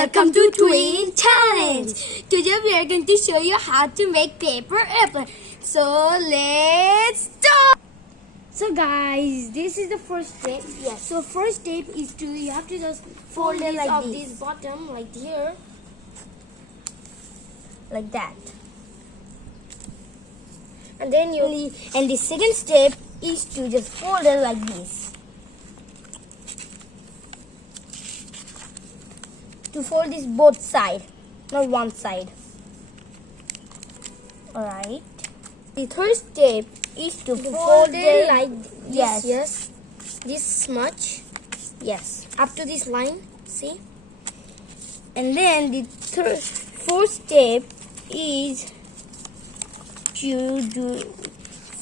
welcome to Twin Challenge. Today we are going to show you how to make paper airplane. So let's start. So guys, this is the first step. Yes. So first step is you have to just fold it like this bottom, like here, like that. And then and the second step is to just fold it like this. To fold this both side, not one side. Alright. The third step is to fold it like this. Yes. This much. Yes. Up to this line. See? And then the fourth step is to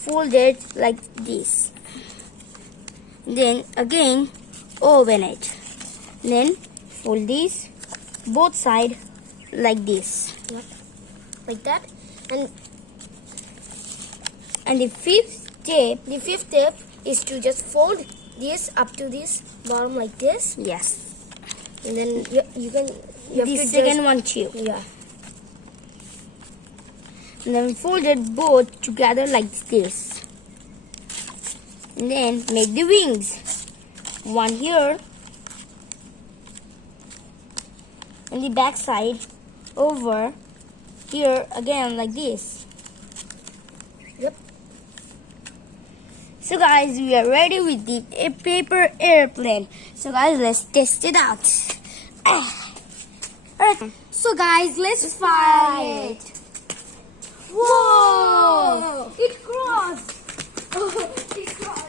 fold it like this. Then again open it. Then fold this both side like this. Yep. Like that. And the fifth step is to just fold this up to this bottom like this. Yes. And then you have the to second one too. Yeah. And then fold it both together like this. And then make the wings. One here. And the back side over here again like this. Yep. So guys, we are ready with the paper airplane. So guys, let's test it out. Alright. So guys, let's fly it. Whoa! It crossed. It crossed.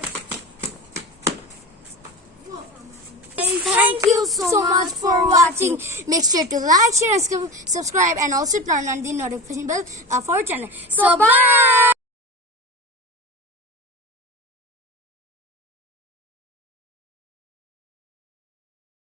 Thank you so much for watching. Make sure to like, share, and subscribe, and also turn on the notification bell for our channel. So bye.